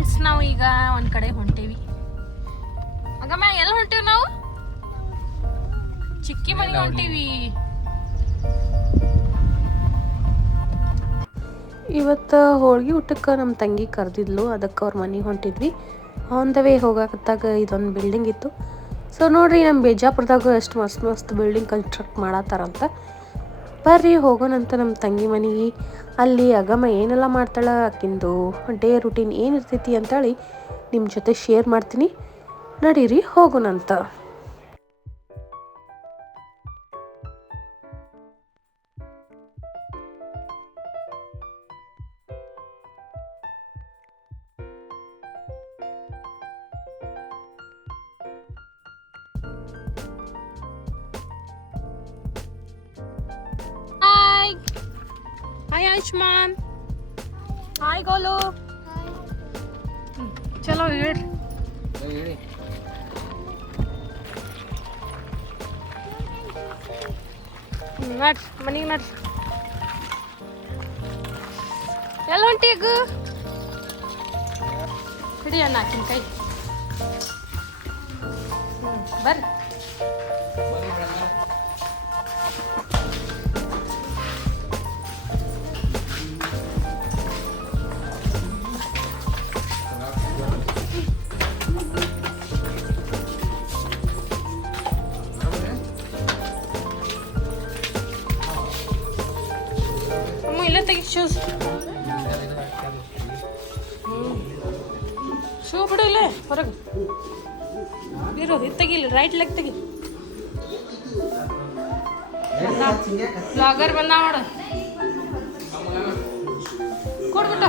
Friends ನಾವು ಈಗ ಒಂದ್ ಕಡೆ ಹೊಂಟೇವಿ. ಹಂಗಮ್ಮ ಎಲ್ಲ ಹೊಂಟೇವಿ ನಾವು? ಚಿಕ್ಕಿ ಮನೆ ಹೊಂಟೇವಿ. ಇವತ್ತು ಹೋಳ್ಗೆ ಊಟಕ್ಕೆ ನಮ್ಮ ತಂಗಿ ಕರೆದಿದ್ಲು ಅದಕ್ಕೆ ಅವ್ರ ಮನೆಗೆ ಹೊಂಟಿದ್ವಿ. ಆನ್ ದ ವೇ ಹೋಗಕತ್ತಾಗ ಇದೊಂದು ಬಿಲ್ಡಿಂಗ್ ಇತ್ತು. ಸೊ ನೋಡ್ರಿ ನಮ್ಮ ಬಿಜಾಪುರದಾಗ ಎಷ್ಟು ಮಸ್ತ್ ಮಸ್ತ್ ಬಿಲ್ಡಿಂಗ್ ಕನ್ಸ್ಟ್ರಕ್ಟ್ ಮಾಡತ್ತಾರಂತ. ಬರ್ರಿ ಹೋಗೋಣಂತ ನಮ್ಮ ತಂಗಿ ಮನೆಗೆ ಅಲ್ಲಿ ಅಗಮ ಏನೆಲ್ಲ ಮಾಡ್ತಾಳೆ? ಆಕಿಂದು ಡೇ ರುಟೀನ್ ಏನಿರ್ತೈತಿ ಅಂತೇಳಿ ನಿಮ್ಮ ಜೊತೆ ಶೇರ್ ಮಾಡ್ತೀನಿ. ನಡೀರಿ ಹೋಗೋಣಂತ ಹಾಯ್ ಆಯುಷ್ಮಾನ್ ಹಾಯ್ ಗೋಲು ಚಲೋ ಹೇಳ್ರಿ ನಡ್ರಿ ಮನೆಗೆ ನಡ್ರಿ ಎಲ್ಲ ಹೊಂಟೀಗ ಹಿಡಿ ಅಣ್ಣ ಆಕಿನ ಕೈ ಹ್ಞೂ ಬರ್ರಿ ಇರೋದು ಇದು ತೆಗಿಲ್ಲ ರೈಟ್ ಲೆಗ್ ತೆಗಿ. ಬ್ಲಾಗರ್ ಬಂದ ಮಾಡು. ಕೊಡ್ಬಿಟ್ಟು.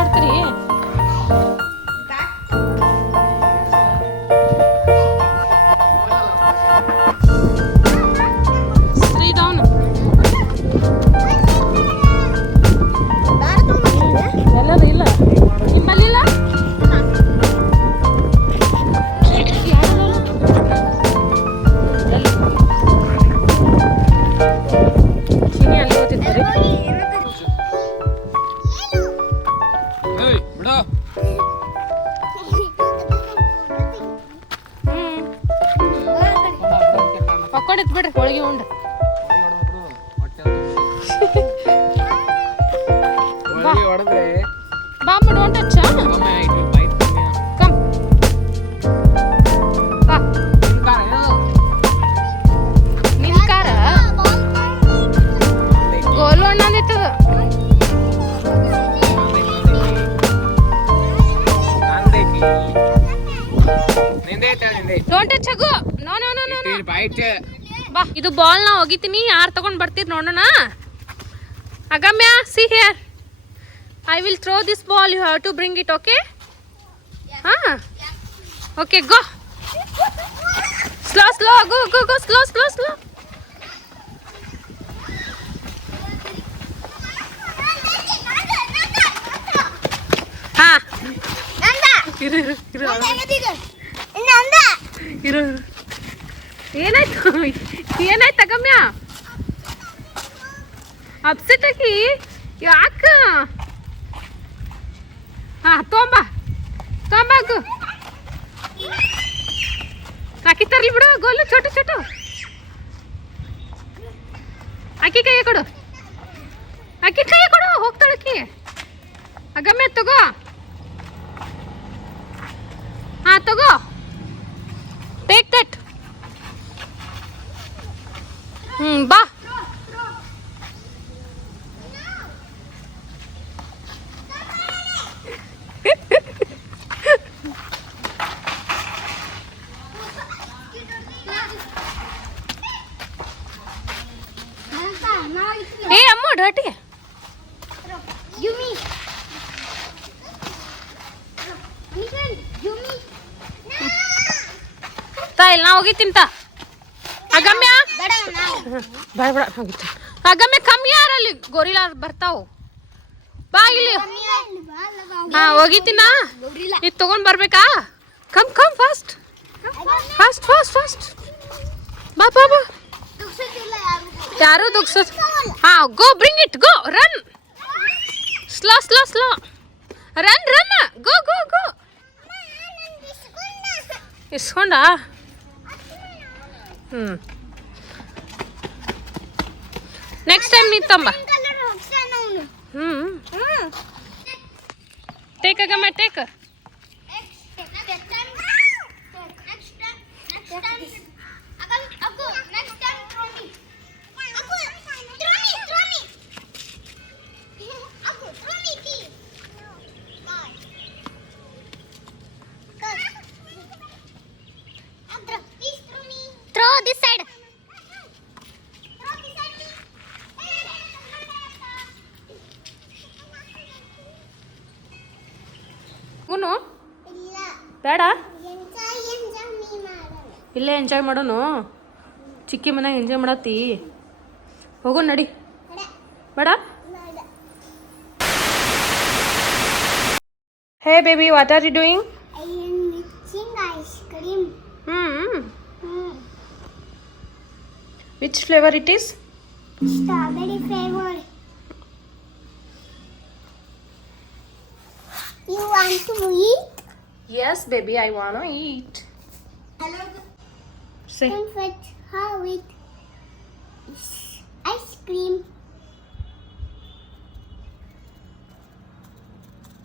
Cricket Bamba don't touch come. ಬಾ. ನಿನ್ನ ಕಾರ? Goal ಅಣ್ಣಂದಿತ್ತದ don't no no no no ಬಾ ಇದು ಬಾಲ್ ನಾ ಒಗಿತೀನಿ ಯಾರು ತಗೊಂಡ್ ಬರ್ತೀರಿ ನೋಡೋಣ. Agamya see here I will throw this ball you have to bring it okay ಹಾ okay go slow slow go go go slow slow slow ಹಾ ಇರು ಇರು ಇರು ಇರು ಇರು. ಏನಾಯ್ತು ಏನಾಯ್ತು ಅಗಮ್ಯ ಅಪ್ಸೆಟ್ ಆಗಿ ಯಾಕ ಹಾ, ತೊಂಬ. ತೊಂಬಾಗು ಆಕಿ ತರ್ಲಿ ಬಿಡು ಗೋಲು ಚೋಟು ಚೋಟು ಆಕಿ ಕೈಯ ಕೊಡು. ಆಕಿ ಕೈಯ ಕೊಡು ಹೋಗ್ತಾಳಕ್ಕಿ ಅಗಮ್ಯ ತಗೋ. ಹಾ, ತಗೋ. ಟೇಕ್ ದಟ್ ಹ್ಮ್, ಬಾ. ತಾ ಇಲ್ಲ ನಾ ಹೋಗಿತ್ತೀನಿ ತಾ ಅಗಮ್ಯ? ಬೇಡ ಬೇಡ ಹೋಗಿತ್ತು ಅಗಮ್ಯ ಕಮ್ಮಿ ಯಾರಲ್ಲಿ? ಗೋರಿಲಾ ಬರ್ತಾವು. ಬಾ ಇಲ್ಲಿ. ಹಾ ಹೋಗಿದ್ದೀನಾ ಇದು ತಗೊಂಡ್ ಬರ್ಬೇಕಾ? Come come fast fast fast fast ಬಾ ಬಾ ಬಾ. ಯಾರು ದುಗ್ಸೋದು ಹಾ go bring it go run slow slow slow run run go go go ಇಸ್ಕೊಂಡ? Next time ನೀ ತಂಬ ಹ್ಞೂ ಟೇಕ್ ಅಗಮ್ಮ ಟೇಕ್ ಇಲ್ಲ. ಬೇಡ? ಇಲ್ಲೇ ಎಂಜಾಯ್ ಮಾಡೋನು? ಚಿಕ್ಕಿ ಮನ್ಯಾಗ ಎಂಜಾಯ್ ಮಾಡತ್ತಿ. ಹೋಗು ನಡಿ. ಬೇಡ. Hey baby what are you doing. Which flavour it is strawberry flavor. You want to eat? Yes, baby, I want to eat. Hello. Say. Comfort her with ice cream.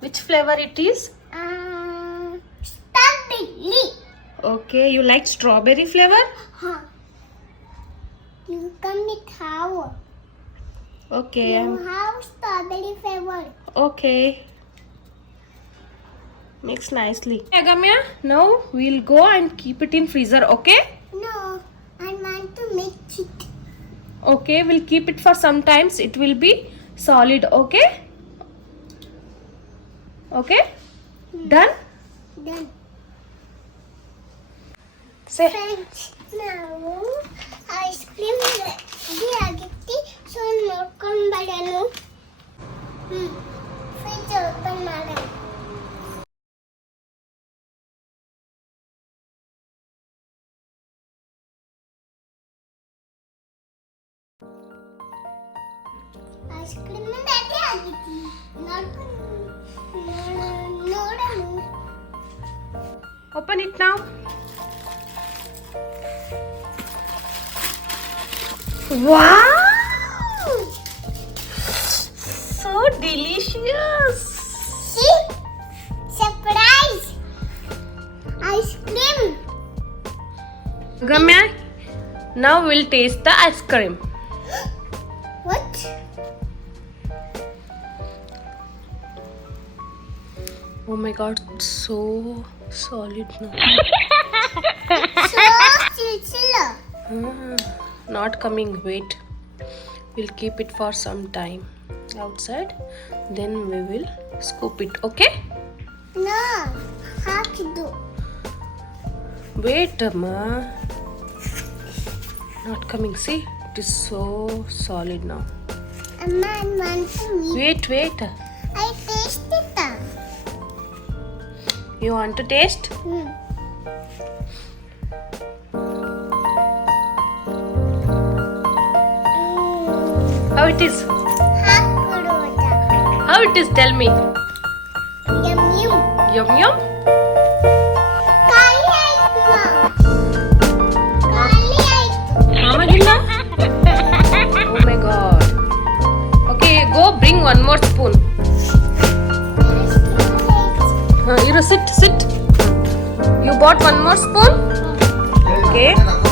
Which flavor it is? Uh, strawberry. Okay, you like strawberry flavor? Huh. You come with how? Okay. You I'm... have strawberry flavor. Okay. Mix nicely. Agamya, now we'll go and keep it in freezer, okay? No, I want to mix it. Okay, we'll keep it for some times. It will be solid, okay? Okay? Hmm. Done? Done. Say. Now ice cream ice cream ready ಆಗಿತ್ತು ನೋಡ್ಕೊಂಡು ನೋಡೋಣ open it now wow so delicious See? Surprise! Ice cream! Gamya now we'll taste the ice cream What? Oh my god, so solid now. hmm, not coming, wait. We'll keep it for some time outside, then we will scoop it, okay? No, how to do? Wait, Ma. Not coming, see? It is so solid now. Wait, wait. I think you want to taste? Mm. How it is? How it is? Tell me. Yum yum. Yum yum. Oh my god. Okay, go bring one more spoon. Got one more spoon? Okay.